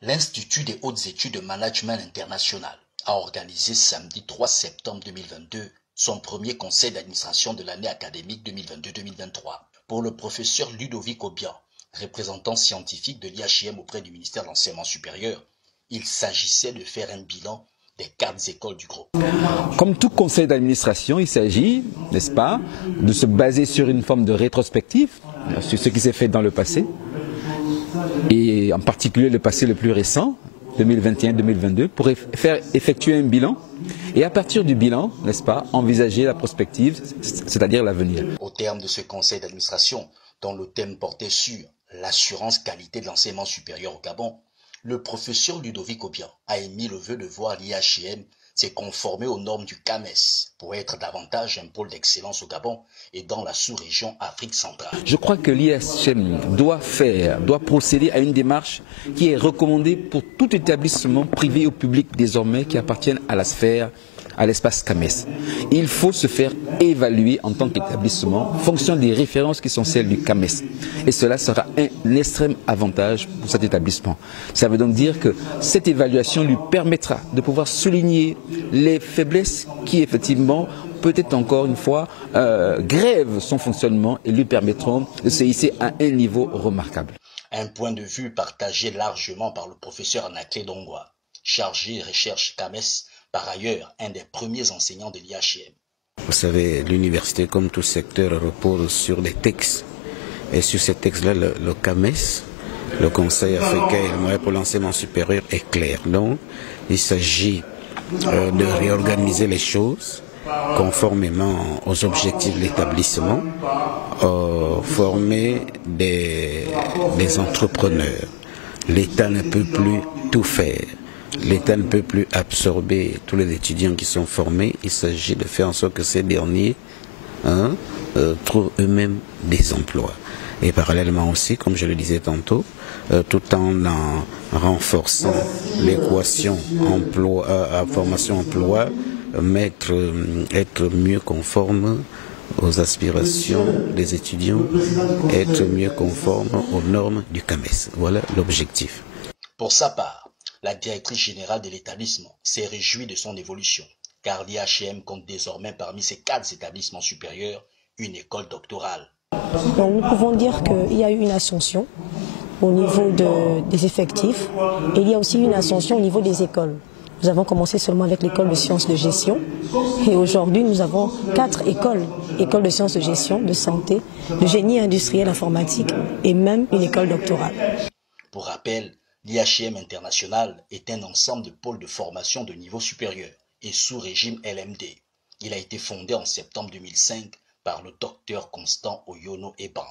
L'Institut des hautes études de management international a organisé samedi 3 septembre 2022 son premier conseil d'administration de l'année académique 2022-2023. Pour le professeur Ludovic Obiang, représentant scientifique de l'IHM auprès du ministère de l'Enseignement supérieur, il s'agissait de faire un bilan des 4 écoles du groupe. Comme tout conseil d'administration, il s'agit, n'est-ce pas, de se baser sur une forme de rétrospective, sur ce qui s'est fait dans le passé, et en particulier le passé le plus récent, 2021-2022, pour effectuer un bilan, et à partir du bilan, n'est-ce pas, envisager la prospective, c'est-à-dire l'avenir. Au terme de ce conseil d'administration, dont le thème portait sur l'assurance qualité de l'enseignement supérieur au Gabon, le professeur Ludovic Obiang a émis le vœu de voir l'IHM se conformer aux normes du CAMES pour être davantage un pôle d'excellence au Gabon et dans la sous-région Afrique centrale. Je crois que l'IHM doit procéder à une démarche qui est recommandée pour tout établissement privé ou public désormais qui appartiennent à la sphère, à l'espace CAMES. Il faut se faire évaluer en tant qu'établissement en fonction des références qui sont celles du CAMES. Et cela sera un extrême avantage pour cet établissement. Ça veut donc dire que cette évaluation lui permettra de pouvoir souligner les faiblesses qui effectivement, peut-être encore une fois, grèvent son fonctionnement et lui permettront de se hisser à un niveau remarquable. Un point de vue partagé largement par le professeur Anaklé Dongwa, chargé recherche CAMES, par ailleurs un des premiers enseignants de l'IHM. Vous savez, l'université, comme tout secteur, repose sur des textes. Et sur ces textes-là, le CAMES, le Conseil africain et le moyen pour l'enseignement supérieur, est clair. Donc, il s'agit de réorganiser les choses conformément aux objectifs de l'établissement, former des entrepreneurs. L'État ne peut plus tout faire. L'État ne peut plus absorber tous les étudiants qui sont formés. Il s'agit de faire en sorte que ces derniers trouvent eux-mêmes des emplois. Et parallèlement aussi, comme je le disais tantôt, tout en renforçant l'équation formation-emploi, être mieux conforme aux aspirations des étudiants, être mieux conforme aux normes du CAMES. Voilà l'objectif. Pour sa part, la directrice générale de l'établissement s'est réjouie de son évolution, car l'IHM compte désormais parmi ses 4 établissements supérieurs une école doctorale. Donc nous pouvons dire qu'il y a eu une ascension au niveau des effectifs et il y a aussi une ascension au niveau des écoles. Nous avons commencé seulement avec l'école de sciences de gestion et aujourd'hui nous avons 4 écoles. École de sciences de gestion, de santé, de génie industriel informatique et même une école doctorale. Pour rappel, l'IHM international est un ensemble de pôles de formation de niveau supérieur et sous régime LMD. Il a été fondé en septembre 2005 par le docteur Constant Oyono Eban.